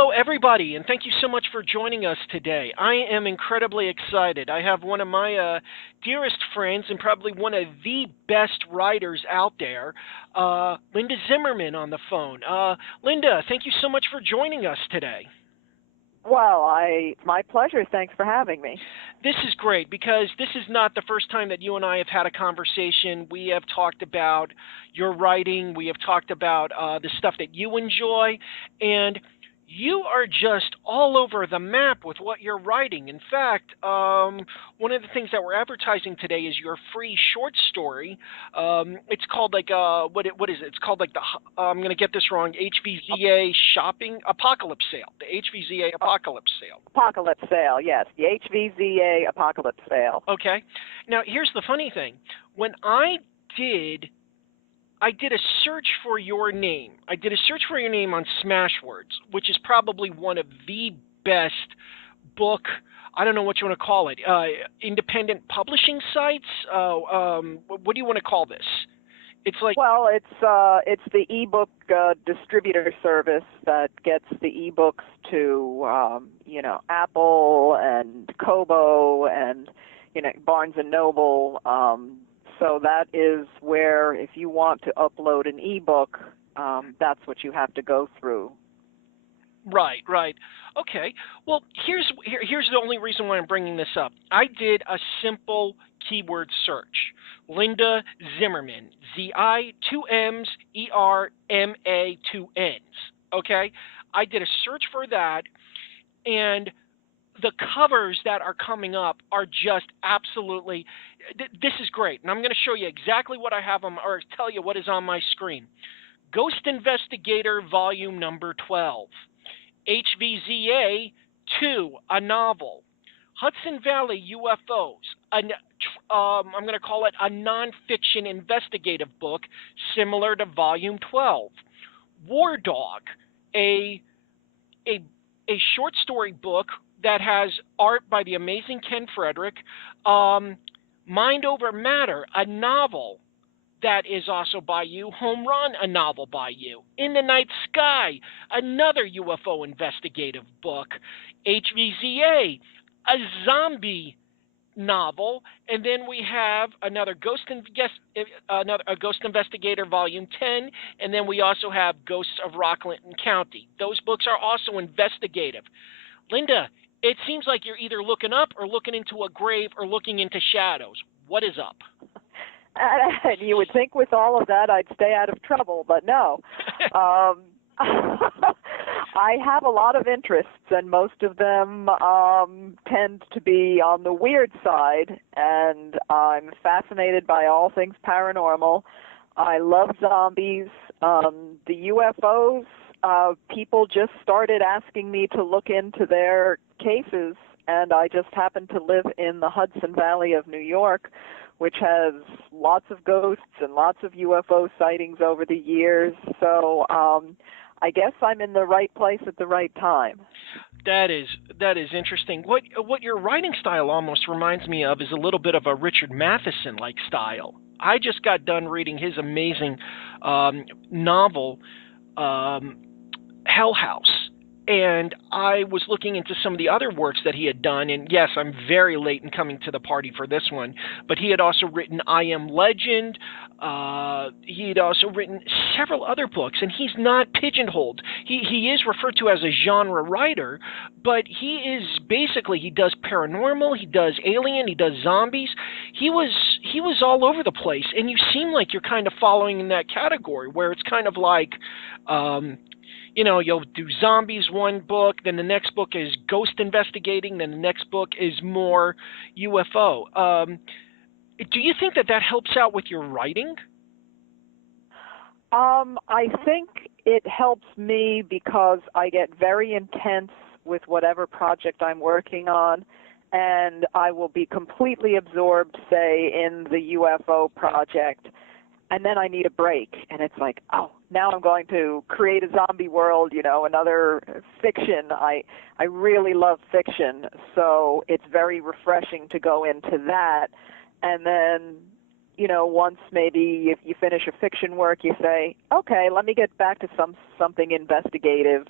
Hello, everybody, and thank you so much for joining us today. I am incredibly excited. I have one of my dearest friends and probably one of the best writers out there, Linda Zimmerman, on the phone. Linda, thank you so much for joining us today. Well, my pleasure. Thanks for having me. This is great because this is not the first time that you and I have had a conversation. We have talked about your writing, we have talked about the stuff that you enjoy, and you are just all over the map with what you're writing. In fact, one of the things that we're advertising today is your free short story. It's called like what is it? It's called like I'm going to get this wrong. HVZA shopping apocalypse sale. The HVZA apocalypse sale. Apocalypse sale, yes, the HVZA apocalypse sale. Okay. Now here's the funny thing. When I did a search for your name. I did a search for your name on Smashwords, which is probably one of the best book, I don't know what you want to call it, independent publishing sites. What do you want to call this? It's like, well, it's the ebook distributor service that gets the ebooks to Apple and Kobo and Barnes and Noble. So that is where, if you want to upload an ebook, that's what you have to go through. Right. Okay. Well, here's the only reason why I'm bringing this up. I did a simple keyword search. Linda Zimmerman, Z-I, 2 M's, E-R-M-A, 2 N's. Okay? I did a search for that, and the covers that are coming up are just absolutely, this is great. And I'm going to show you exactly what I have on, or tell you what is on my screen. Ghost Investigator Volume Number 12. HVZA 2, a novel. Hudson Valley UFOs, I'm going to call it a nonfiction investigative book similar to Volume 12. War Dog, a short story book that has art by the amazing Ken Frederick. Mind Over Matter, a novel that is also by you. Home Run, a novel by you. In the Night Sky, another UFO investigative book. HVZA, a zombie novel, and then we have another Ghost Investigator Volume 10, and then we also have Ghosts of Rockland County. Those books are also investigative. Linda, it seems like you're either looking up or looking into a grave or looking into shadows. What is up? And you would think with all of that I'd stay out of trouble, but no. I have a lot of interests, and most of them tend to be on the weird side, and I'm fascinated by all things paranormal. I love zombies. The UFOs, people just started asking me to look into their cases, and I just happen to live in the Hudson Valley of New York, which has lots of ghosts and lots of UFO sightings over the years. So I guess I'm in the right place at the right time. That is interesting. What your writing style almost reminds me of is a little bit of a Richard Matheson-like style. I just got done reading his amazing novel, Hell House. And I was looking into some of the other works that he had done, and yes, I'm very late in coming to the party for this one, but he had also written I Am Legend. He had also written several other books, and he's not pigeonholed. He is referred to as a genre writer, but he does paranormal, he does alien, he does zombies. He was all over the place, and you seem like you're kind of following in that category, where it's kind of like, you'll do zombies one book, then the next book is ghost investigating, then the next book is more UFO. Do you think that helps out with your writing? I think it helps me because I get very intense with whatever project I'm working on, and I will be completely absorbed, say, in the UFO project, and then I need a break, and it's like, oh, now I'm going to create a zombie world, another fiction. I really love fiction, so it's very refreshing to go into that. And then, once maybe if you finish a fiction work, you say, okay, let me get back to something investigative,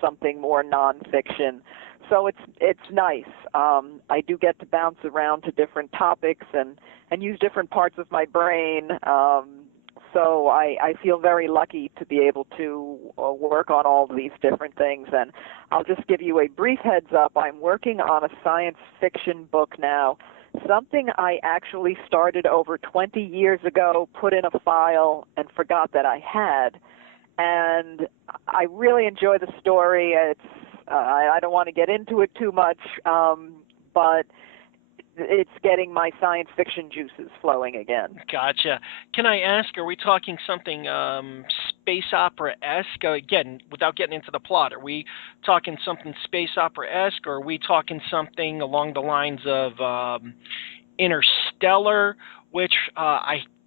something more nonfiction. So it's nice. I do get to bounce around to different topics and use different parts of my brain. So I feel very lucky to be able to work on all these different things. And I'll just give you a brief heads up. I'm working on a science fiction book now, something I actually started over 20 years ago, put in a file, and forgot that I had. And I really enjoy the story. I don't want to get into it too much, but it's getting my science fiction juices flowing again. Gotcha. Can I ask, are we talking something space opera-esque? Again, without getting into the plot, are we talking something space opera-esque, or are we talking something along the lines of Interstellar, which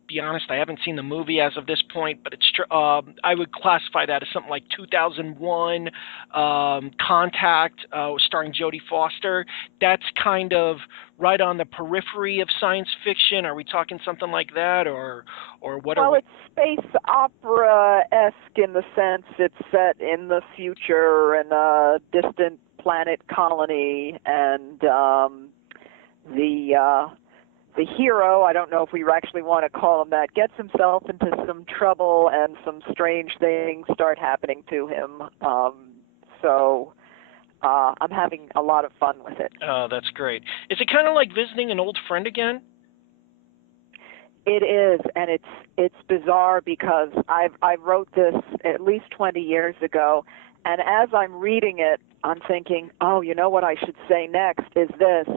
be honest, I haven't seen the movie as of this point, but it's I would classify that as something like 2001 Contact, starring Jodie Foster. That's kind of right on the periphery of science fiction. Are we talking something like that, or what? Well, it's space opera-esque in the sense it's set in the future in a distant planet colony, and the hero, I don't know if we actually want to call him that, gets himself into some trouble and some strange things start happening to him. So I'm having a lot of fun with it. Oh, that's great. Is it kind of like visiting an old friend again? It is, and it's bizarre because I wrote this at least 20 years ago, and as I'm reading it, I'm thinking, oh, you know what I should say next is this.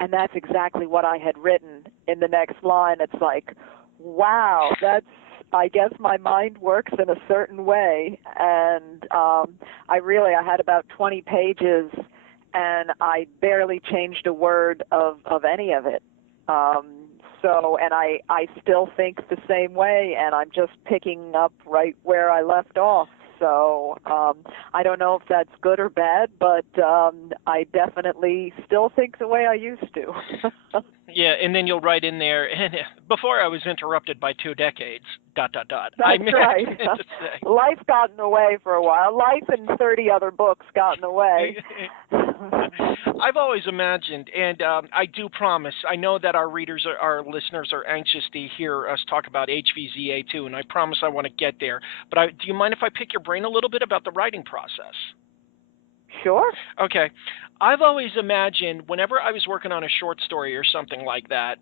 And that's exactly what I had written in the next line. It's like, wow, I guess my mind works in a certain way. And I had about 20 pages, and I barely changed a word of any of it. And I still think the same way, and I'm just picking up right where I left off. So I don't know if that's good or bad, but I definitely still think the way I used to. Yeah, and then you'll write in there, and before I was interrupted by 2 decades, ... That's right. Life got in the way for a while. Life and 30 other books got in the way. I've always imagined, and I do promise, I know that our readers, our listeners are anxious to hear us talk about HVZA2, and I promise I want to get there. But do you mind if I pick your brain a little bit about the writing process? Sure. Okay. I've always imagined whenever I was working on a short story or something like that,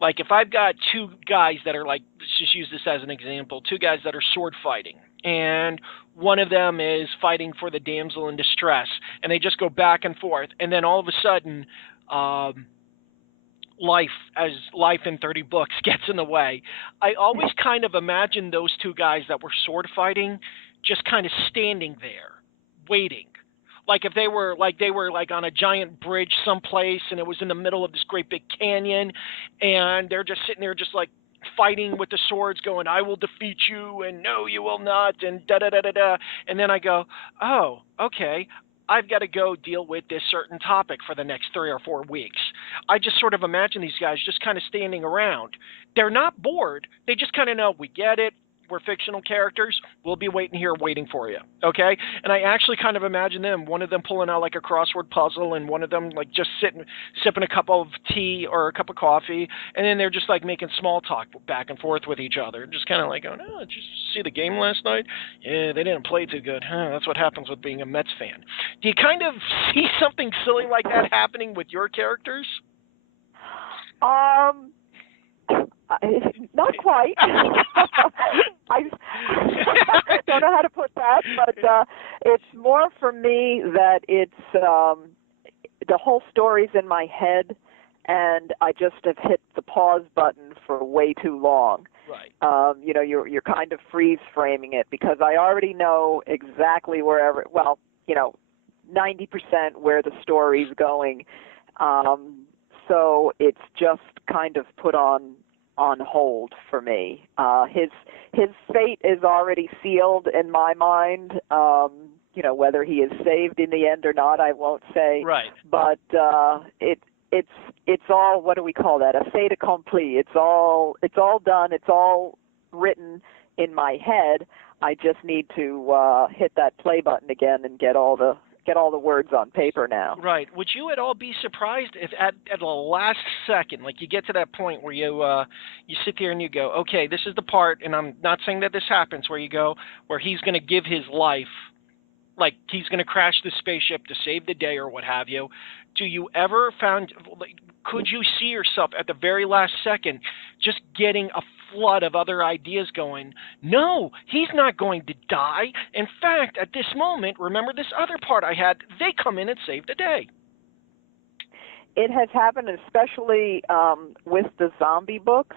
like if I've got 2 guys that are like, let's just use this as an example, 2 guys that are sword fighting, and one of them is fighting for the damsel in distress, and they just go back and forth, and then all of a sudden, life in 30 books gets in the way. I always kind of imagined those 2 guys that were sword fighting just kind of standing there, waiting. Like if they were on a giant bridge someplace, and it was in the middle of this great big canyon, and they're just sitting there just like fighting with the swords going, I will defeat you, and no, you will not, and da-da-da-da-da. And then I go, oh, okay, I've got to go deal with this certain topic for the next 3 or 4 weeks. I just sort of imagine these guys just kind of standing around. They're not bored. They just kind of know, we get it. We're fictional characters. We'll be waiting here waiting for you. Okay? And I actually kind of imagine them, one of them pulling out like a crossword puzzle, and one of them like just sipping a cup of tea or a cup of coffee, and then they're just like making small talk back and forth with each other. Just kind of like going, oh, did you see the game last night? Yeah, they didn't play too good. Huh, that's what happens with being a Mets fan. Do you kind of see something silly like that happening with your characters? Not quite. I don't know how to put that, but it's more for me that it's the whole story's in my head, and I just have hit the pause button for way too long. Right. You're kind of freeze framing it because I already know exactly 90% where the story's going. So it's just kind of put on hold for me. His fate is already sealed in my mind. Whether he is saved in the end or not, I won't say. Right. But it's all, what do we call that? A fait accompli. It's all done. It's all written in my head. I just need to hit that play button again and get all the words on paper now. Right. Would you at all be surprised if at the last second, like you get to that point where you sit there and you go, okay, this is the part, and I'm not saying that this happens, where he's going to give his life, like he's going to crash the spaceship to save the day or what have you. Do you ever could you see yourself at the very last second just getting a flood of other ideas going, no, he's not going to die. In fact, at this moment, remember this other part I had, they come in and save the day. It has happened, especially with the zombie books,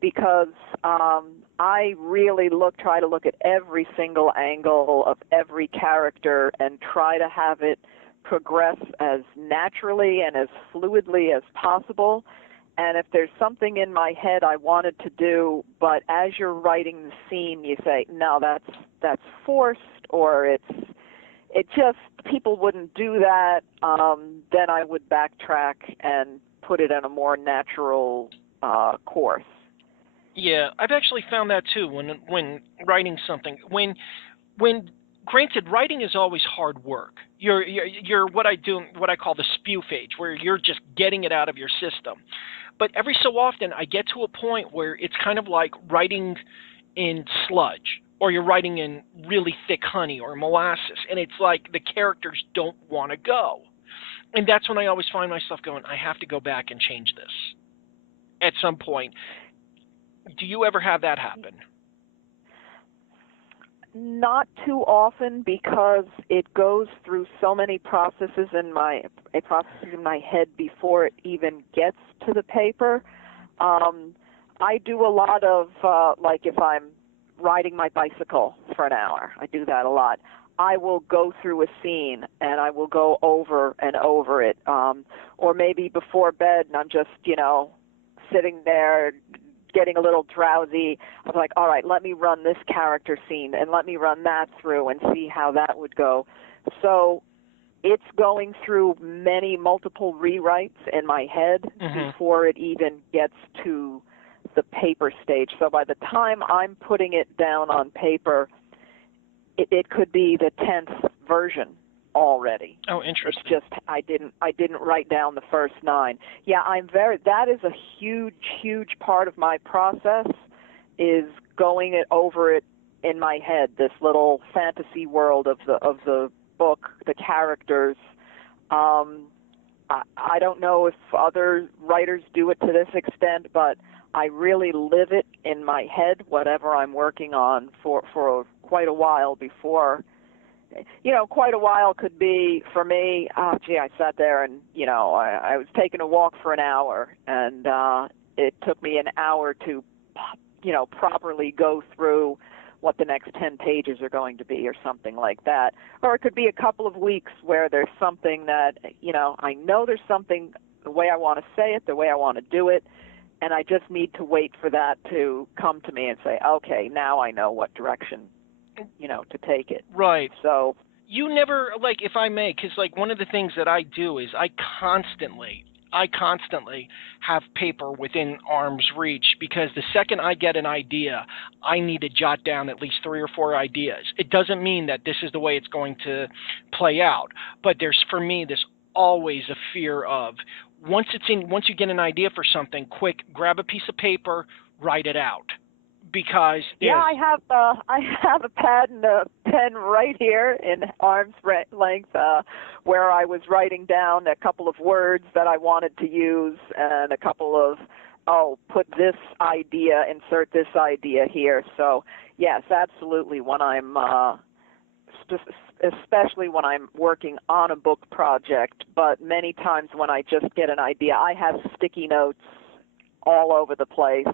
because I really try to look at every single angle of every character and try to have it progress as naturally and as fluidly as possible. And if there's something in my head I wanted to do, but as you're writing the scene, you say, no, that's forced, or it just, people wouldn't do that, then I would backtrack and put it in a more natural course. Yeah, I've actually found that too when writing something. When granted, writing is always hard work. You're what I call the spew phase, where you're just getting it out of your system. But every so often, I get to a point where it's kind of like writing in sludge, or you're writing in really thick honey or molasses, and it's like the characters don't want to go. And that's when I always find myself going, I have to go back and change this at some point. Do you ever have that happen? Not too often, because it goes through so many processes in my head before it even gets to the paper. I do a lot of like if I'm riding my bicycle for an hour, I do that a lot. I will go through a scene and I will go over and over it, or maybe before bed and I'm just sitting there getting a little drowsy. I was like, all right, let me run this character scene and let me run that through and see how that would go. So it's going through multiple rewrites in my head before it even gets to the paper stage. So by the time I'm putting it down on paper, it could be the 10th version already. Oh, interesting. It's just I didn't write down the first 9. Yeah, that is a huge part of my process, is going over it in my head, this little fantasy world of the book, the characters. I don't know if other writers do it to this extent, but I really live it in my head, whatever I'm working on, for quite a while before. Quite a while could be, for me, I sat there and, I was taking a walk for an hour, and it took me an hour to, properly go through what the next 10 pages are going to be or something like that. Or it could be a couple of weeks where there's something that, I know there's something, the way I want to say it, the way I want to do it, and I just need to wait for that to come to me and say, okay, now I know what direction to take it. Right. So you never, if I may, because one of the things that I do is I constantly have paper within arm's reach, because the second I get an idea, I need to jot down at least 3 or 4 ideas. It doesn't mean that this is the way it's going to play out, but there's, for me, this always a fear of once you get an idea for something, quick, grab a piece of paper, write it out. Because I have a pad and a pen right here in arm's length, where I was writing down a couple of words that I wanted to use and a couple of put this idea, insert this idea here. So yes, absolutely. When I'm especially when I'm working on a book project, but many times when I just get an idea, I have sticky notes all over the place.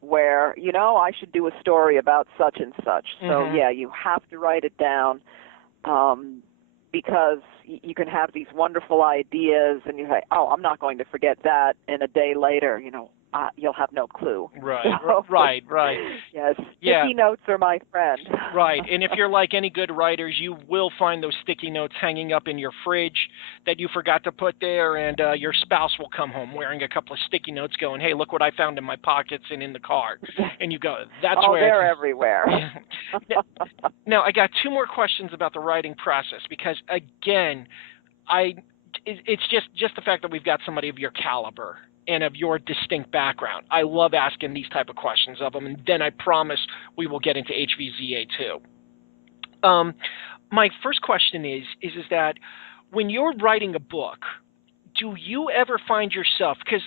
Where, I should do a story about such and such. So, yeah, you have to write it down, because you can have these wonderful ideas and you say, oh, I'm not going to forget that, and a day later, you'll have no clue. Right, So, right. Yes, Yeah. sticky notes are my friend. Right, and if you're like any good writers, you will find those sticky notes hanging up in your fridge that you forgot to put there, and your spouse will come home wearing a couple of sticky notes going, hey, look what I found in my pockets and in the car. And you go, that's Oh, where they're everywhere. Now, I got two more questions about the writing process because, again, it's just the fact that we've got somebody of your caliber and of your distinct background. I love asking these type of questions of them, and then I promise we will get into HVZA too. My first question is that when you're writing a book, do you ever find yourself, because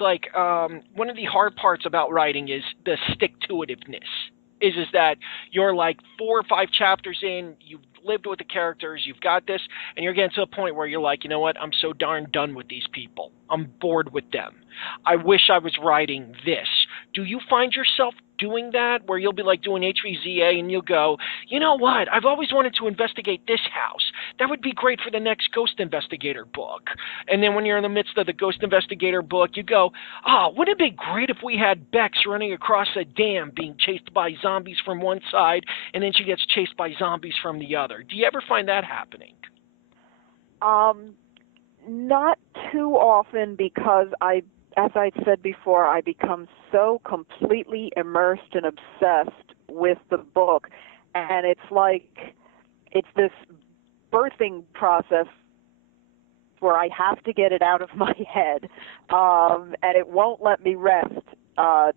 one of the hard parts about writing is the stick-to-itiveness, is that you're like 4 or 5 chapters in, you've lived with the characters, you've got this, and you're getting to a point where you're like, you know what, I'm so darn done with these people. I'm bored with them. I wish I was writing this. Do you find yourself doing that, where you'll be like doing HVZA and you'll go, you know what, I've always wanted to investigate this house. That would be great for the next Ghost Investigator book. And then when you're in the midst of the Ghost Investigator book, you go, oh, wouldn't it be great if we had Bex running across a dam being chased by zombies from one side, and then she gets chased by zombies from the other? Do you ever find that happening? Not too often, because as I said before, I become so completely immersed and obsessed with the book, and it's this birthing process where I have to get it out of my head, and it won't let me rest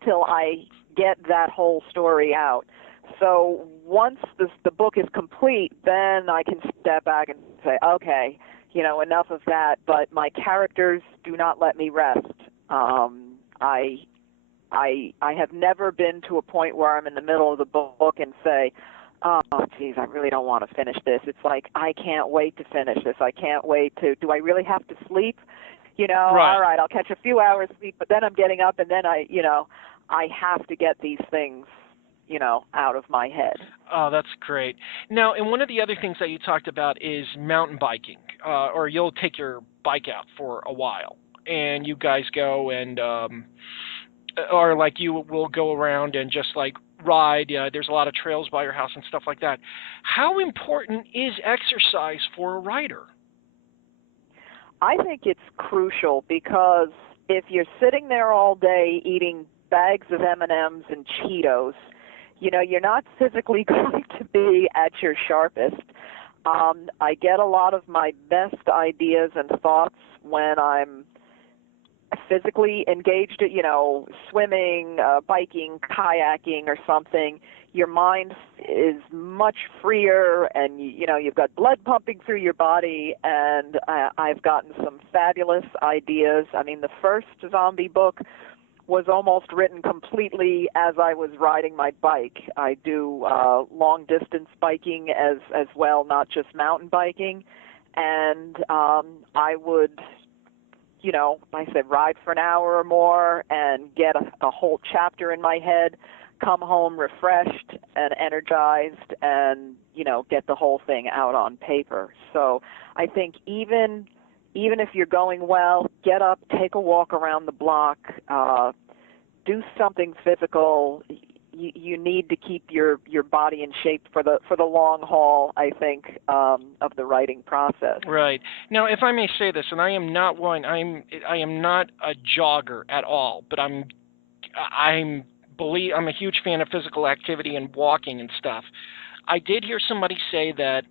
till I get that whole story out. So once the book is complete, then I can step back and say, okay, enough of that. But my characters do not let me rest. I have never been to a point where I'm in the middle of the book and say, oh, geez, I really don't want to finish this. It's like, I can't wait to finish this. I can't wait to, do I really have to sleep? Right. All right, I'll catch a few hours sleep, but then I'm getting up, and then I have to get these things, out of my head. Oh, that's great. Now, and one of the other things that you talked about is mountain biking, or you'll take your bike out for a while, and you guys go and, or like you will go around and just like ride. There's a lot of trails by your house and stuff like that. How important is exercise for a writer? I think it's crucial, because if you're sitting there all day eating bags of M&Ms and Cheetos, you're not physically going to be at your sharpest. I get a lot of my best ideas and thoughts when I'm physically engaged at, swimming, biking, kayaking, or something. Your mind is much freer, and you've got blood pumping through your body, and I've gotten some fabulous ideas. I mean, the first zombie book was almost written completely as I was riding my bike. I do long distance biking as well, not just mountain biking, and I would, like I said, ride for an hour or more and get a whole chapter in my head, come home refreshed and energized, and get the whole thing out on paper. So I think even if you're going well, get up, take a walk around the block, do something physical. You need to keep your body in shape for the long haul, I think, of the writing process. Right. Now, if I may say this, and I am not a jogger at all, but I'm a huge fan of physical activity and walking and stuff. I did hear somebody say that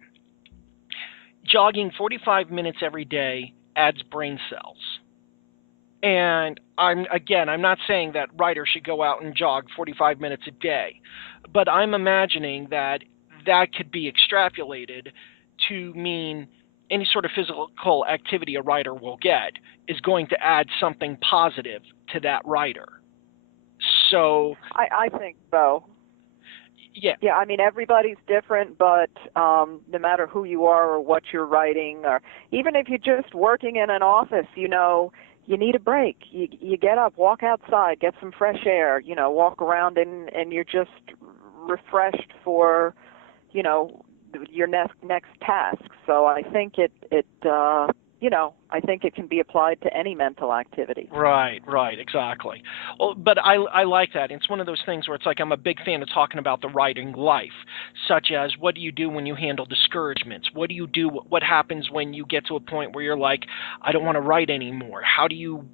jogging 45 minutes every day adds brain cells. And I'm not saying that writers should go out and jog 45 minutes a day, but I'm imagining that could be extrapolated to mean any sort of physical activity a writer will get is going to add something positive to that writer. So I think so. Yeah. Yeah, I mean, everybody's different, but no matter who you are or what you're writing, or even if you're just working in an office, you need a break. You get up, walk outside, get some fresh air, walk around, and you're just refreshed for, your next task. So I think I think it can be applied to any mental activity. Right, exactly. Well, but I like that. It's one of those things where it's like I'm a big fan of talking about the writing life, such as what do you do when you handle discouragements? What do you do? What happens when you get to a point where you're like, I don't want to write anymore? How do you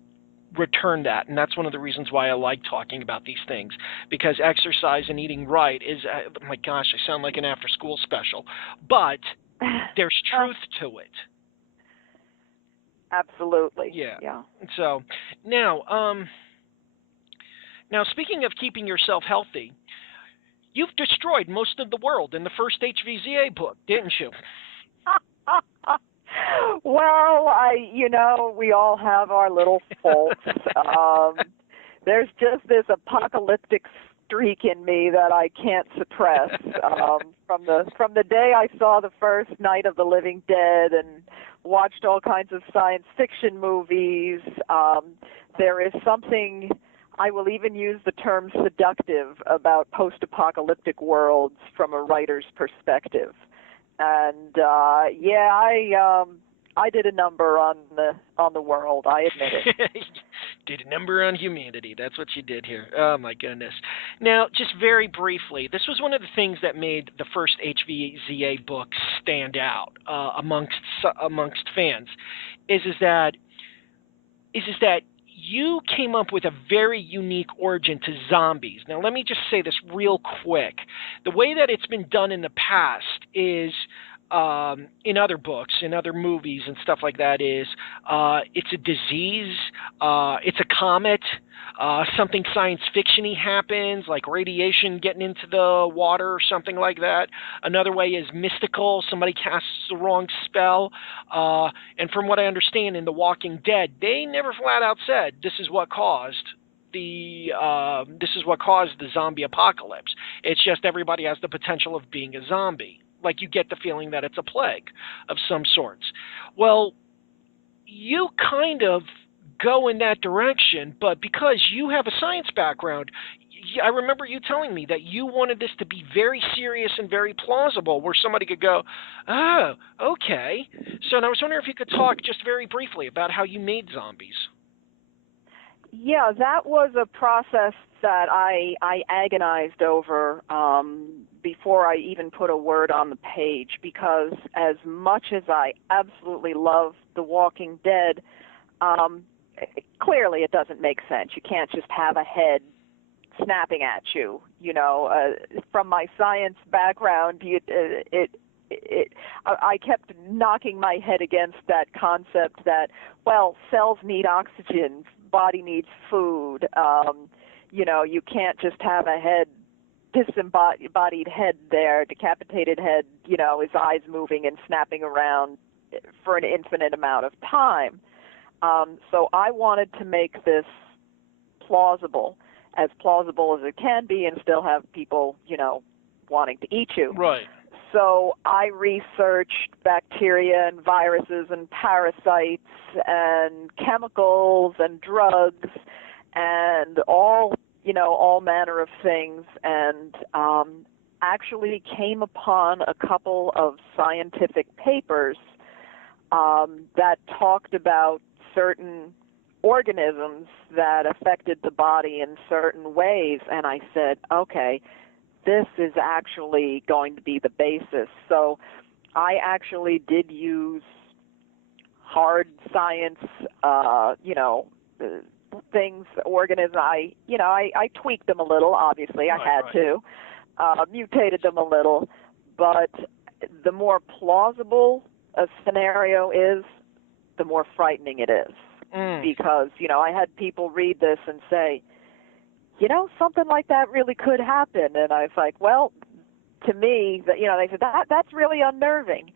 return that? And that's one of the reasons why I like talking about these things, because exercise and eating right is, my gosh, I sound like an after-school special, but there's truth to it. Absolutely. Yeah. So now, speaking of keeping yourself healthy, you've destroyed most of the world in the first HVZA book, didn't you? Well, we all have our little faults. There's just this apocalyptic streak in me that I can't suppress. From the day I saw the first Night of the Living Dead and watched all kinds of science fiction movies, there is something, I will even use the term seductive, about post-apocalyptic worlds from a writer's perspective. And I did a number on the world. I admit it. Did a number on humanity. That's what you did here. Oh my goodness. Now, just very briefly, this was one of the things that made the first HVZA book stand out amongst fans. Is that you came up with a very unique origin to zombies. Now, let me just say this real quick. The way that it's been done in the past is, in other books, in other movies and stuff like that, is it's a disease, it's a comet, something science fiction-y happens, like radiation getting into the water or something like that. Another way is mystical, somebody casts the wrong spell. And from what I understand in The Walking Dead, they never flat out said this is what caused the zombie apocalypse. It's just everybody has the potential of being a zombie. Like you get the feeling that it's a plague of some sorts. Well, you kind of go in that direction, but because you have a science background, I remember you telling me that you wanted this to be very serious and very plausible, where somebody could go, oh, okay. So I was wondering if you could talk just very briefly about how you made zombies. Yeah, that was a process that I agonized over before I even put a word on the page, because as much as I absolutely love The Walking Dead, clearly it doesn't make sense. You can't just have a head snapping at you. From my science background, I kept knocking my head against that concept that, well, cells need oxygen, body needs food. You can't just have a head, disembodied head there, decapitated head, his eyes moving and snapping around for an infinite amount of time. So I wanted to make this plausible as it can be, and still have people, wanting to eat you. Right. So I researched bacteria and viruses and parasites and chemicals and drugs and all manner of things, and actually came upon a couple of scientific papers that talked about certain organisms that affected the body in certain ways, and I said, okay, this is actually going to be the basis. So I actually did use hard science, things, organisms. I tweaked them a little, obviously. I had to. Mutated them a little. But the more plausible a scenario is, the more frightening it is. Because, I had people read this and say, something like that really could happen. And I was like, well, to me, they said, that's really unnerving,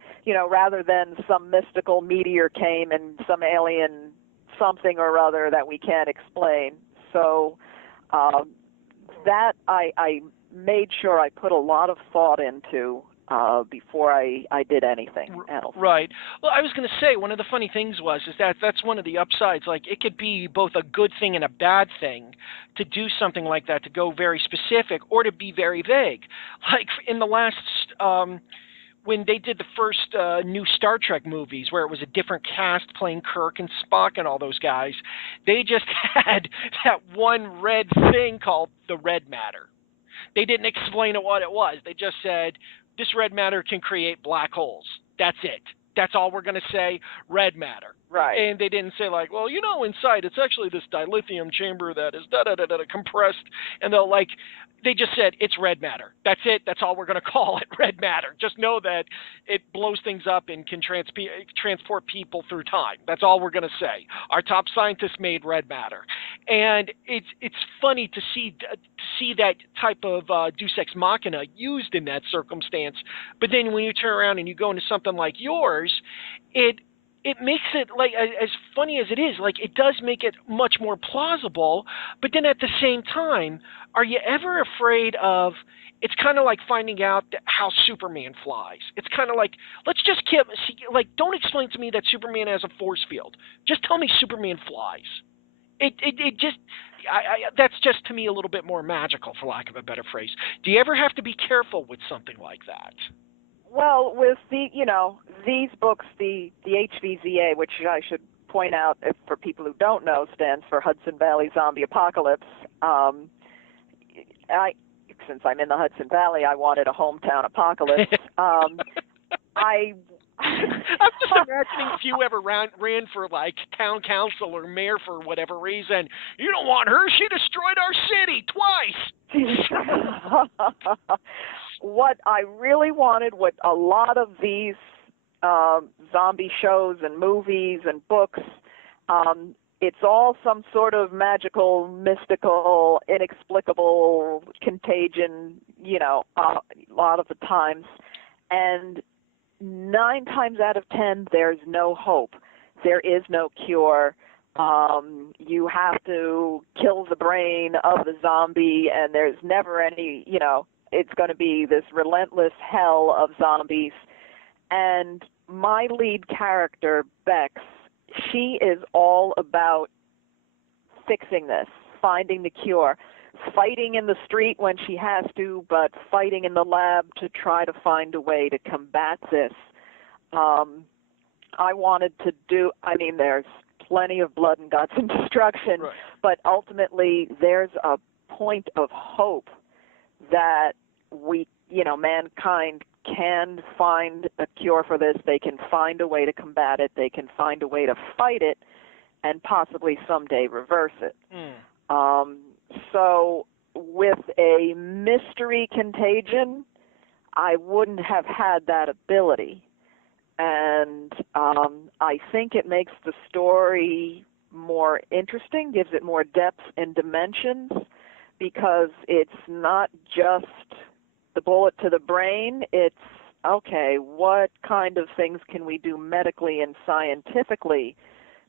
rather than some mystical meteor came and some alien something or other that we can't explain. So that I made sure I put a lot of thought into before I did anything else. Right. Well, I was going to say, one of the funny things is that that's one of the upsides. Like, it could be both a good thing and a bad thing to do something like that, to go very specific or to be very vague. Like in the last, when they did the first new Star Trek movies, where it was a different cast playing Kirk and Spock and all those guys, they just had that one red thing called the red matter. They didn't explain what it was. They just said this red matter can create black holes. That's it. That's all we're going to say, red matter. Right. And they didn't say like, well, inside it's actually this dilithium chamber that is compressed, and they just said it's red matter. That's it. That's all we're going to call it, red matter. Just know that it blows things up and can transport people through time. That's all we're going to say. Our top scientists made red matter, and it's funny to see that type of Deus Ex Machina used in that circumstance. But then when you turn around and you go into something like yours, it makes it, like, as funny as it is, like, it does make it much more plausible. But then at the same time, are you ever afraid of, it's kind of like finding out how Superman flies. It's kind of like, let's just don't explain to me that Superman has a force field. Just tell me Superman flies. It just, that's just to me a little bit more magical, for lack of a better phrase. Do you ever have to be careful with something like that? Well, with these books, the HVZA, which I should point out for people who don't know, stands for Hudson Valley Zombie Apocalypse. Since I'm in the Hudson Valley, I wanted a hometown apocalypse. I'm just imagining if you ever ran for like town council or mayor for whatever reason. You don't want her. She destroyed our city twice. What I really wanted, what a lot of these zombie shows and movies and books, it's all some sort of magical, mystical, inexplicable contagion, a lot of the times. And 9 times out of 10, there's no hope. There is no cure. You have to kill the brain of the zombie, and there's never any, it's going to be this relentless hell of zombies. And my lead character, Bex, she is all about fixing this, finding the cure, fighting in the street when she has to, but fighting in the lab to try to find a way to combat this. I wanted to there's plenty of blood and guts and destruction, right, but ultimately there's a point of hope that mankind can find a cure for this. They can find a way to combat it. They can find a way to fight it and possibly someday reverse it. So with a mystery contagion, I wouldn't have had that ability. And I think it makes the story more interesting, gives it more depth and dimensions, because it's not just the bullet to the brain. It's, okay, what kind of things can we do medically and scientifically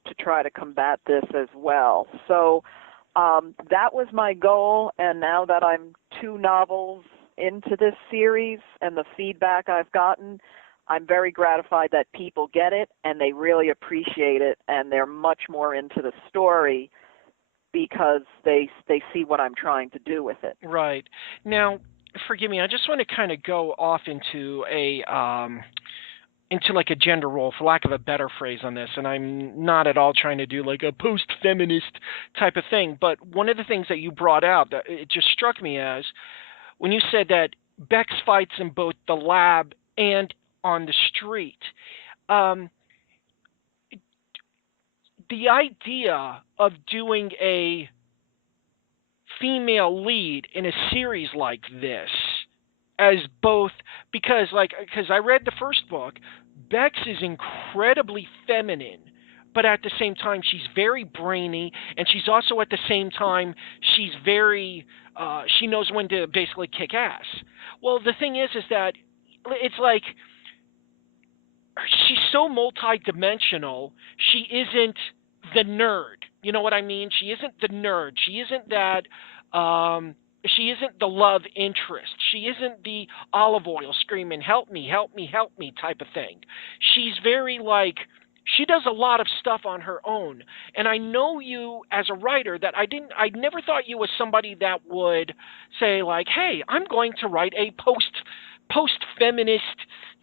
to try to combat this as well? So that was my goal, and now that I'm 2 novels into this series and the feedback I've gotten, I'm very gratified that people get it and they really appreciate it, and they're much more into the story because they see what I'm trying to do with it. Right. Now, forgive me, I just want to kind of go off into like a gender role, for lack of a better phrase on this, and I'm not at all trying to do like a post-feminist type of thing, but one of the things that you brought out, that it just struck me as, when you said that Bex fights in both the lab and on the street, the idea of doing a female lead in a series like this as both, because I read the first book, Bex is incredibly feminine, but at the same time she's very brainy, and she's also at the same time she's very she knows when to basically kick ass. Well, the thing is that it's like she's so multi-dimensional. She isn't the nerd. You know what I mean? She isn't the nerd. She isn't that. She isn't the love interest. She isn't the olive oil screaming, "Help me, help me, help me" type of thing. She's very she does a lot of stuff on her own. And I know you as a writer that I never thought you was somebody that would say like, hey, I'm going to write a post-feminist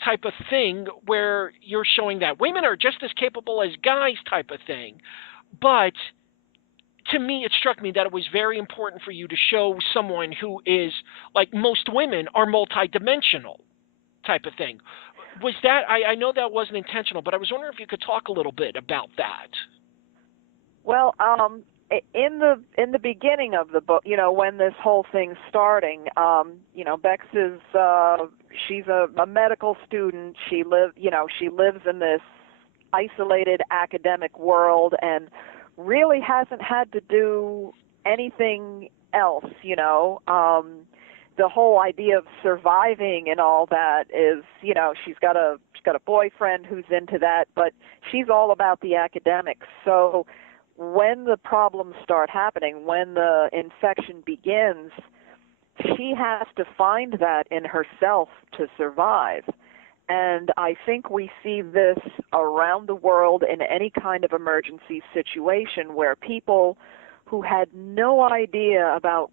type of thing where you're showing that women are just as capable as guys type of thing. But to me, it struck me that it was very important for you to show someone who is, like most women, are multidimensional type of thing. Was that, I know that wasn't intentional, but I was wondering if you could talk a little bit about that. Well, in the beginning of the book, when this whole thing's starting, Bex is she's a medical student. She lives in this isolated academic world and really hasn't had to do anything else. The whole idea of surviving and all that is, she's got a boyfriend who's into that, but she's all about the academics. So when the problems start happening, when the infection begins, she has to find that in herself to survive. And I think we see this around the world in any kind of emergency situation where people who had no idea about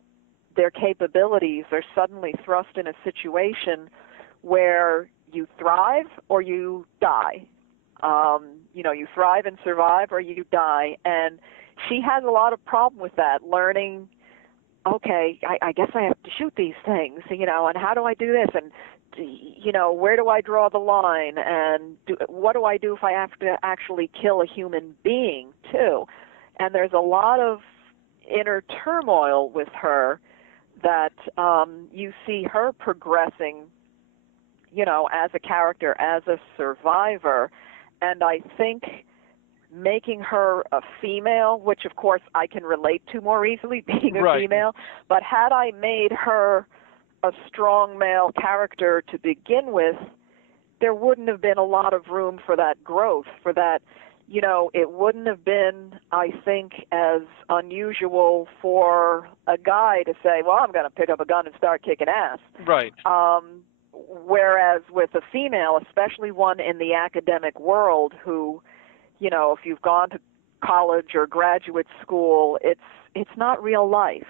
their capabilities are suddenly thrust in a situation where you thrive or you die. You thrive and survive or you die. And she has a lot of problem with that, learning, okay, I guess I have to shoot these things, and how do I do this? And, where do I draw the line? And what do I do if I have to actually kill a human being, too? And there's a lot of inner turmoil with her that you see her progressing, as a character, as a survivor. And I think making her a female, which of course I can relate to more easily, being a female, but had I made her a strong male character to begin with, there wouldn't have been a lot of room for that growth, for that, it wouldn't have been, I think, as unusual for a guy to say, well, I'm going to pick up a gun and start kicking ass. Right. Whereas with a female, especially one in the academic world who, if you've gone to college or graduate school, it's not real life.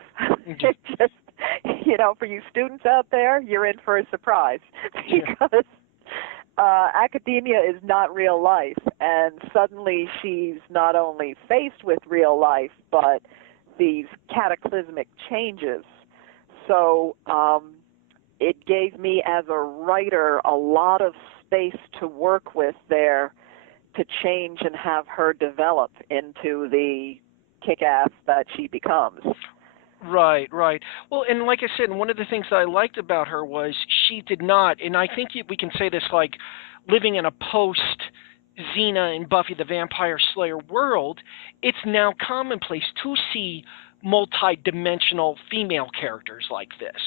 It's just, for you students out there, you're in for a surprise because academia is not real life. And suddenly she's not only faced with real life, but these cataclysmic changes. So, it gave me as a writer a lot of space to work with there to change and have her develop into the kick-ass that she becomes. Right. Well, and like I said, one of the things that I liked about her was she did not, and I think we can say this like living in a post-Xena and Buffy the Vampire Slayer world, it's now commonplace to see multi-dimensional female characters like this.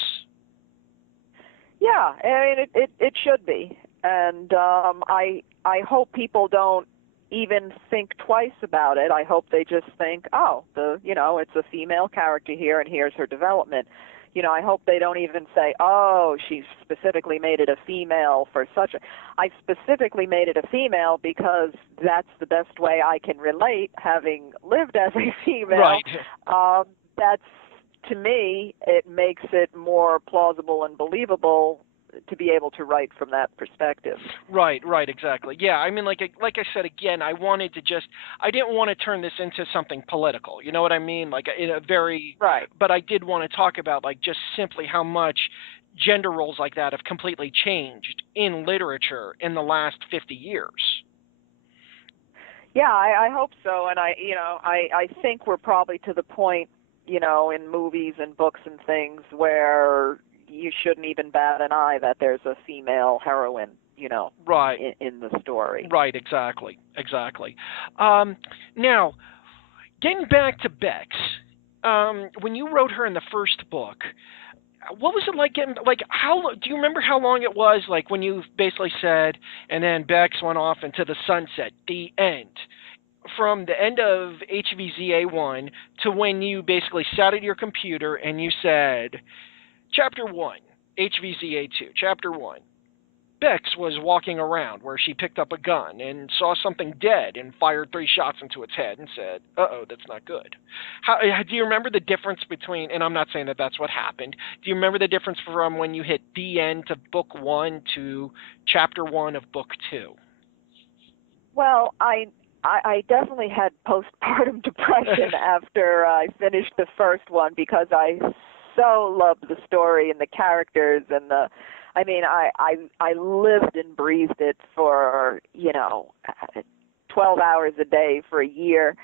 Yeah, I mean, it should be, and I hope people don't even think twice about it. I hope they just think, oh, it's a female character here, and here's her development. I hope they don't even say, oh, she specifically made it a female for such a. I specifically made it a female because that's the best way I can relate, having lived as a female. Right. That's. To me, it makes it more plausible and believable to be able to write from that perspective. Right, exactly. Yeah, I mean, like I said again, I didn't want to turn this into something political. You know what I mean? Like in a very right. But I did want to talk about like just simply how much gender roles like that have completely changed in literature in the last 50 years. Yeah, I hope so, and I think we're probably to the point, in movies and books and things where you shouldn't even bat an eye that there's a female heroine, right. in the story. Right, exactly. Now, getting back to Bex, when you wrote her in the first book, what was it like getting, like, do you remember how long it was, like, when you basically said, and then Bex went off into the sunset, the end? From the end of HVZA1 to when you basically sat at your computer and you said, Chapter 1, HVZA2, Chapter 1. Bex was walking around where she picked up a gun and saw something dead and fired 3 shots into its head and said, "Uh-oh, that's not good." Do you remember the difference between, and I'm not saying that that's what happened, do you remember the difference from when you hit the end of book 1 to chapter 1 of book 2? Well, I definitely had postpartum depression after I finished the first one because I so loved the story and the characters and I lived and breathed it for 12 hours a day for a year.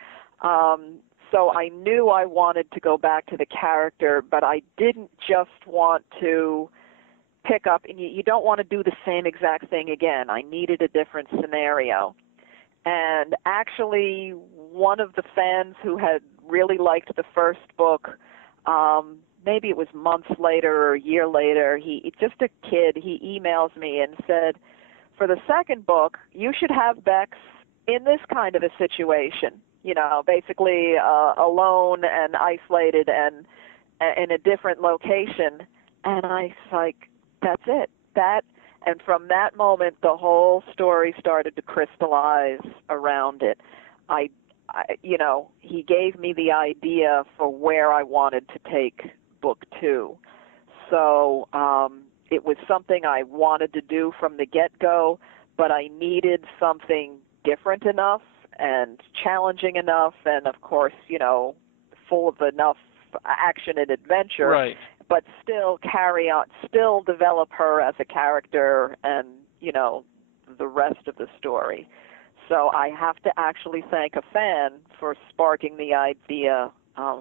So I knew I wanted to go back to the character, but I didn't just want to pick up, and you don't want to do the same exact thing again. I needed a different scenario. And actually, one of the fans who had really liked the first book, maybe it was months later or a year later, just a kid, he emails me and said, for the second book, you should have Bex in this kind of a situation, basically alone and isolated and in a different location. And I was like, that's it. And from that moment, the whole story started to crystallize around it. He gave me the idea for where I wanted to take book 2. So it was something I wanted to do from the get-go, but I needed something different enough and challenging enough and, of course, full of enough action and adventure. Right. But still carry on, still develop her as a character and, the rest of the story. So I have to actually thank a fan for sparking the idea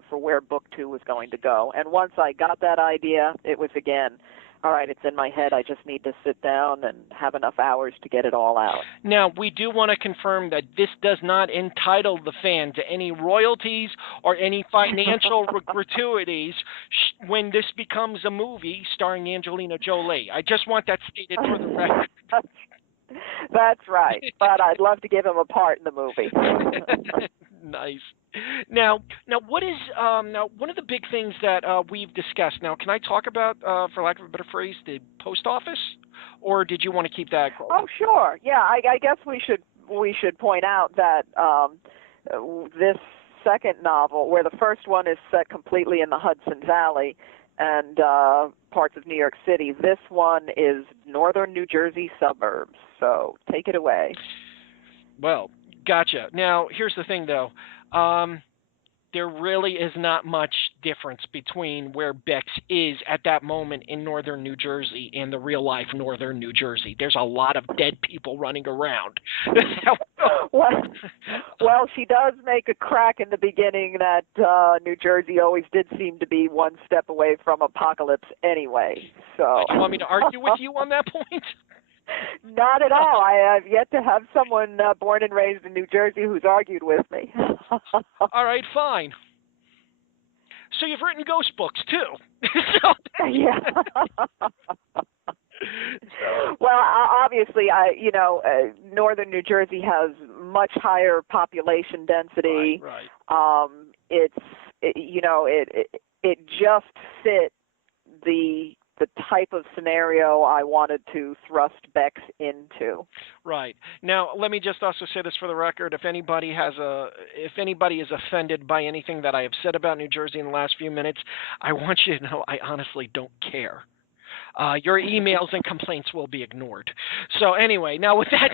for where book 2 was going to go. And once I got that idea, it was again, all right, it's in my head. I just need to sit down and have enough hours to get it all out. Now, we do want to confirm that this does not entitle the fan to any royalties or any financial gratuities when this becomes a movie starring Angelina Jolie. I just want that stated for the record. That's right. But I'd love to give him a part in the movie. Nice. Now, what is now one of the big things that we've discussed? Now, can I talk about, for lack of a better phrase, the post office, or did you want to keep that? Oh, sure. Yeah, I guess we should point out that this second novel, where the first one is set completely in the Hudson Valley and parts of New York City, this one is northern New Jersey suburbs. So take it away. Well, gotcha. Now, here's the thing, though. There really is not much difference between where Bex is at that moment in northern New Jersey and the real-life northern New Jersey. There's a lot of dead people running around. Well, she does make a crack in the beginning that New Jersey always did seem to be one step away from apocalypse anyway. So. Do you want me to argue with you on that point? Not at all. I have yet to have someone born and raised in New Jersey who's argued with me. All right, fine. So you've written ghost books too. Yeah. Well, obviously, northern New Jersey has much higher population density. Right. It just fit the type of scenario I wanted to thrust Bex into. Right. Now, let me just also say this for the record. If anybody is offended by anything that I have said about New Jersey in the last few minutes, I want you to know I honestly don't care. Your emails and complaints will be ignored. So anyway, now with that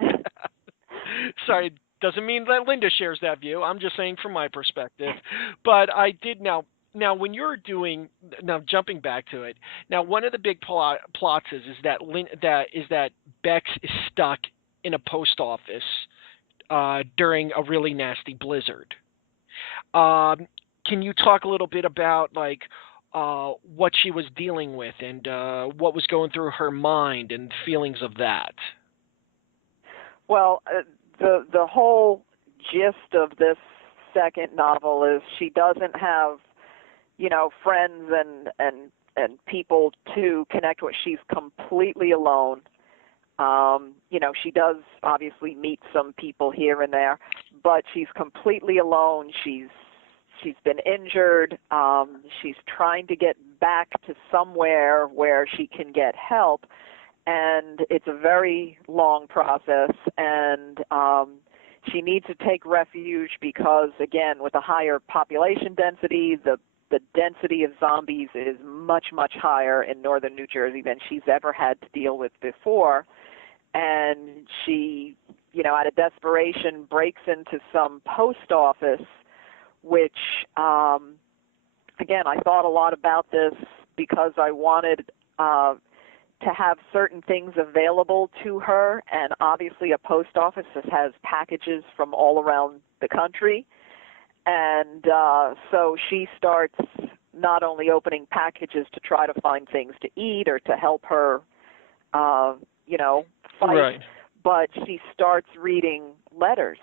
said, sorry, doesn't mean that Linda shares that view. I'm just saying from my perspective. But I did now, when you're jumping back to it, now one of the big plots is that Bex is stuck in a post office during a really nasty blizzard. Can you talk a little bit about what she was dealing with and what was going through her mind and feelings of that? Well, the whole gist of this second novel is she doesn't have friends and people to connect with. She's completely alone. She does obviously meet some people here and there, but she's completely alone. She's she's been injured. She's trying to get back to somewhere where she can get help, and it's a very long process, and she needs to take refuge because, again, with a higher population density, the density of zombies is much, much higher in northern New Jersey than she's ever had to deal with before. And she, out of desperation, breaks into some post office, which, again, I thought a lot about this because I wanted to have certain things available to her, and obviously a post office that has packages from all around the country. And so she starts not only opening packages to try to find things to eat or to help her, fight, Right. but she starts reading letters.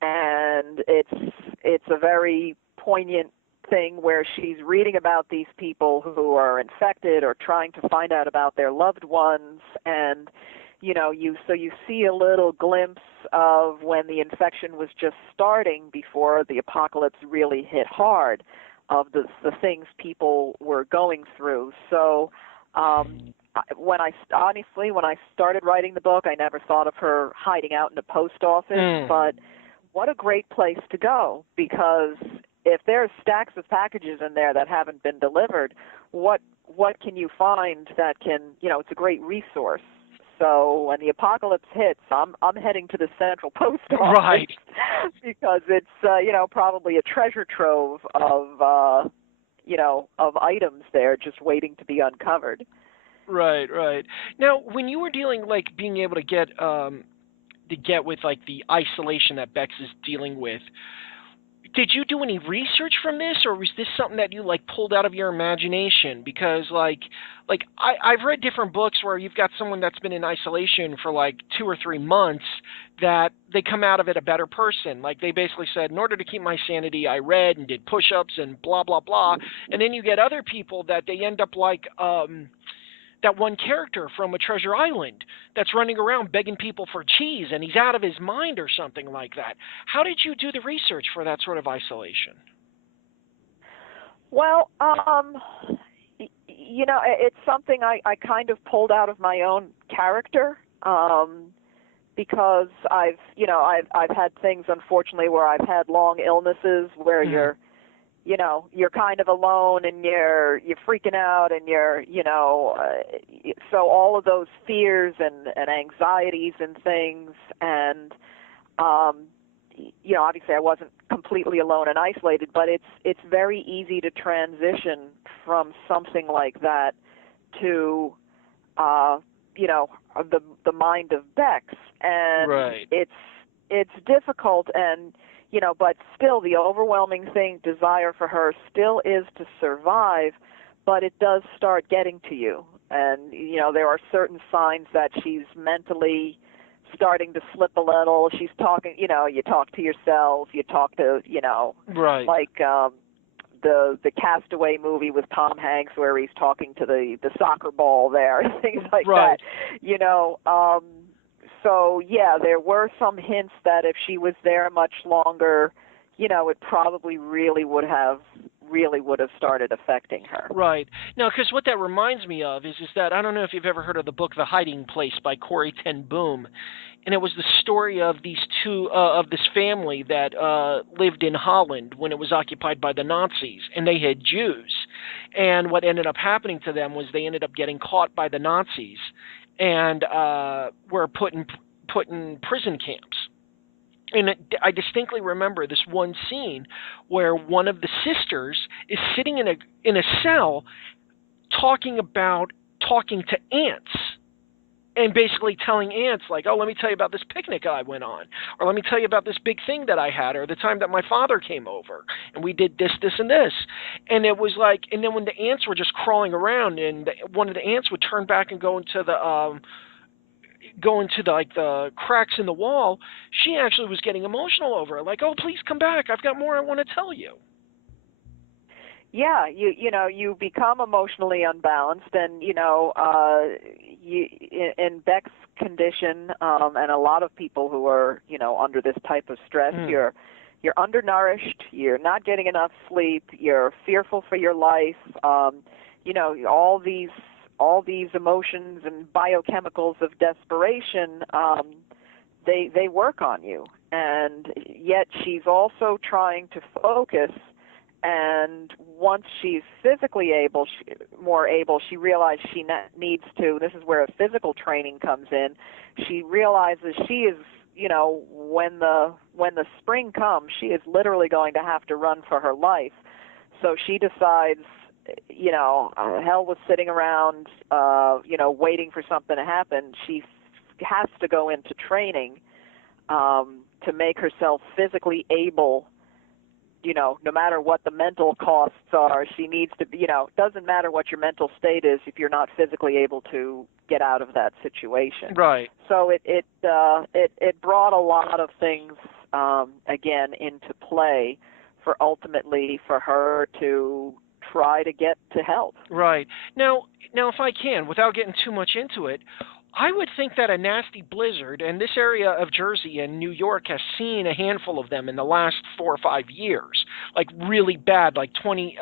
And it's a very poignant thing where she's reading about these people who are infected or trying to find out about their loved ones, and you see a little glimpse of when the infection was just starting before the apocalypse really hit hard, of the things people were going through. So when I started writing the book, I never thought of her hiding out in a post office, but what a great place to go, because if there's stacks of packages in there that haven't been delivered, what can you find that can, it's a great resource. So when the apocalypse hits, I'm heading to the Central Post Office, Right, because it's probably a treasure trove of items there just waiting to be uncovered. Right. Now, when you were dealing, being able to get with the isolation that Bex is dealing with, did you do any research from this, or was this something that you pulled out of your imagination? Because I've read different books where you've got someone that's been in isolation for 2 or 3 months that they come out of it a better person. They basically said, in order to keep my sanity, I read and did push-ups and blah blah blah. And then you get other people that they end up that one character from A Treasure Island that's running around begging people for cheese, and he's out of his mind or something like that. How did you do the research for that sort of isolation? Well, it's something I kind of pulled out of my own character, because I've had things, unfortunately, where I've had long illnesses where you're kind of alone and you're freaking out, and so all of those fears and anxieties and things, and obviously I wasn't completely alone and isolated, but it's very easy to transition from something like that to the mind of Bex, and right. it's difficult, and but still the overwhelming desire for her still is to survive, but it does start getting to you. And, there are certain signs that she's mentally starting to slip a little. She's talking, you talk to yourself, you talk to, right. The Castaway movie with Tom Hanks where he's talking to the soccer ball there, and things like right. that, So, yeah, there were some hints that if she was there much longer, it probably really would have started affecting her. Right. Now, because what that reminds me of is that, I don't know if you've ever heard of the book The Hiding Place by Corrie ten Boom, and it was the story of these of this family that lived in Holland when it was occupied by the Nazis, and they had Jews. And what ended up happening to them was they ended up getting caught by the Nazis and were put in prison camps. And I distinctly remember this one scene where one of the sisters is sitting in a cell talking to ants, and basically telling ants oh, let me tell you about this picnic I went on, or let me tell you about this big thing that I had, or the time that my father came over and we did this, and this. And it was and then when the ants were just crawling around, and one of the ants would turn back and go into the the cracks in the wall, she actually was getting emotional over it, oh, please come back, I've got more I want to tell you. Yeah, you become emotionally unbalanced, and in Beck's condition, and a lot of people who are under this type of stress, you're undernourished, you're not getting enough sleep, you're fearful for your life, you know, all these emotions and biochemicals of desperation, they work on you. And yet she's also trying to focus, and once she's physically more able, she realizes she needs to, this is where a physical training comes in, she realizes she is, you know, when the spring comes, she is literally going to have to run for her life. So she decides, you know, hell with sitting around, you know, waiting for something to happen. She has to go into training to make herself physically able, you know, no matter what the mental costs are, she needs to be, you know, it doesn't matter what your mental state is if you're not physically able to get out of that situation. Right. So it brought a lot of things, again, into play for ultimately for her to try to get to help. Right. Now, if I can, without getting too much into it, I would think that a nasty blizzard, and this area of Jersey and New York has seen a handful of them in the last 4 or 5 years, like really bad, like 20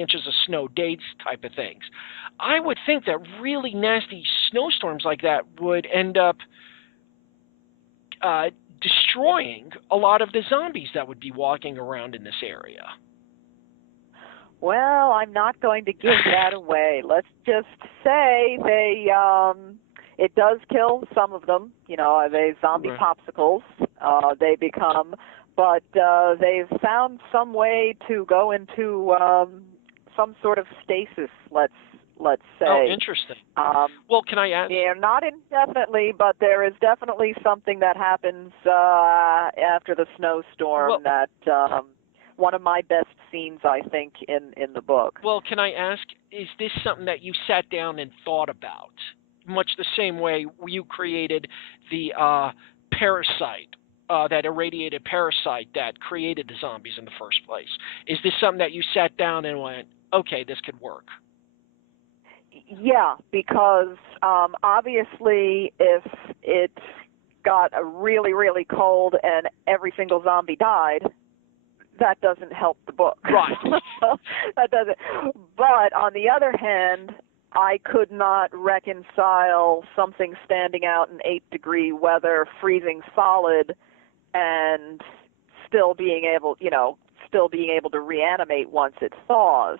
inches of snow, days type of things. I would think that really nasty snowstorms like that would end up destroying a lot of the zombies that would be walking around in this area. Well, I'm not going to give that away. Let's just say it does kill some of them. You know, they zombie Right. popsicles. They become, but they've found some way to go into some sort of stasis. Let's say. Oh, interesting. Well, can I ask? Yeah, not indefinitely, but there is definitely something that happens after the snowstorm that. One of my best scenes, I think, in the book. Well, can I ask, is this something that you sat down and thought about? Much the same way you created the parasite, that irradiated parasite that created the zombies in the first place. Is this something that you sat down and went, okay, this could work? Yeah, because obviously if it got really, really cold and every single zombie died, that doesn't help the book. Right. That doesn't. But on the other hand, I could not reconcile something standing out in 8-degree weather, freezing solid, and still being able to reanimate once it thaws.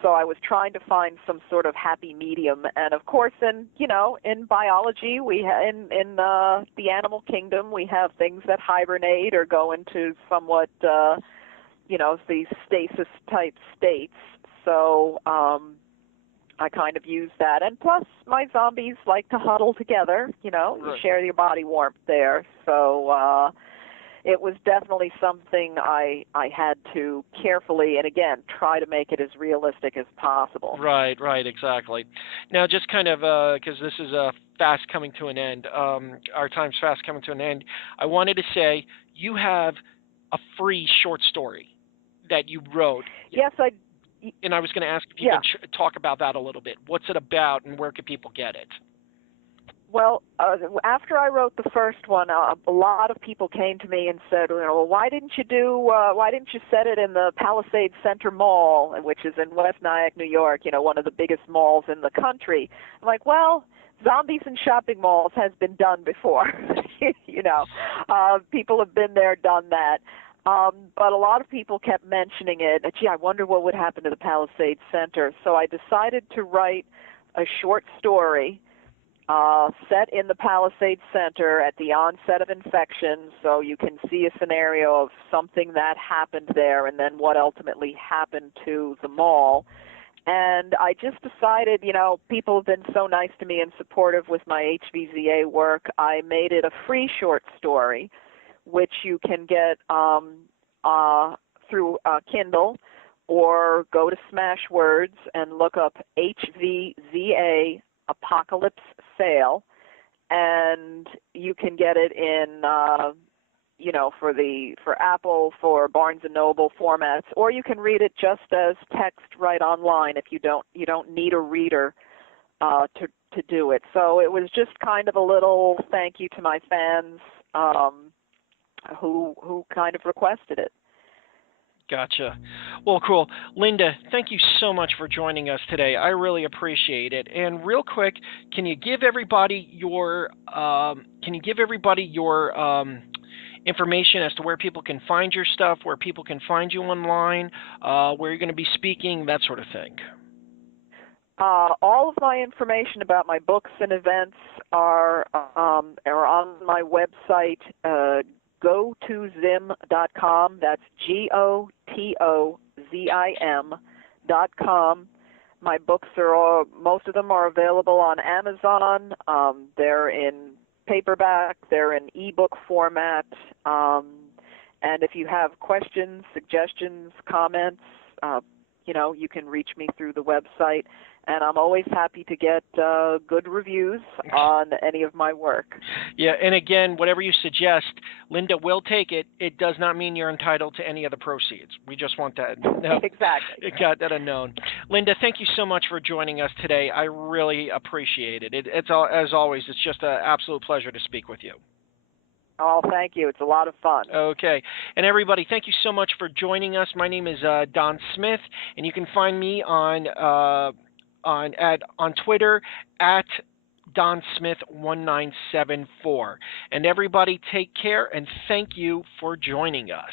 So I was trying to find some sort of happy medium, and of course, in biology, in the animal kingdom, we have things that hibernate or go into somewhat these stasis type states. So I kind of use that, and plus my zombies like to huddle together. You know, Right. You share your body warmth there. So it was definitely something I had to carefully and again try to make it as realistic as possible. Right, exactly. Now, just kind of because this is fast coming to an end, our time's fast coming to an end. I wanted to say you have a free short story that you wrote. Yes, And I was going to ask if you yeah. can talk about that a little bit. What's it about, and where can people get it? Well, after I wrote the first one, a lot of people came to me and said, well, why didn't you set it in the Palisades Center Mall, which is in West Nyack, New York, one of the biggest malls in the country? I'm like, well, zombies in shopping malls has been done before. People have been there, done that. But a lot of people kept mentioning it. Gee, I wonder what would happen to the Palisades Center. So I decided to write a short story set in the Palisades Center at the onset of infection, so you can see a scenario of something that happened there and then what ultimately happened to the mall. And I just decided, people have been so nice to me and supportive with my HVZA work, I made it a free short story, which you can get through Kindle, or go to Smashwords and look up HVZA Apocalypse Sale, and you can get it in for Apple, for Barnes and Noble formats, or you can read it just as text right online if you don't need a reader to do it. So it was just kind of a little thank you to my fans who kind of requested it. Gotcha. Well, cool. Linda, thank you so much for joining us today. I really appreciate it. And real quick, can you give everybody your information as to where people can find your stuff, where people can find you online, where you're going to be speaking, that sort of thing? All of my information about my books and events are on my website, gotozim.com. That's GOTOZIM.com. My books most of them are available on Amazon. They're in paperback, they're in ebook format. And if you have questions, suggestions, comments, you can reach me through the website. And I'm always happy to get good reviews on any of my work. Yeah, and again, whatever you suggest, Linda will take it. It does not mean you're entitled to any of the proceeds. We just want that. Exactly. Got that unknown. Linda, thank you so much for joining us today. I really appreciate it. It's as always, it's just an absolute pleasure to speak with you. Oh, thank you. It's a lot of fun. Okay. And everybody, thank you so much for joining us. My name is Don Smith, and you can find me on Twitter at DonSmith1974. And everybody take care, and thank you for joining us.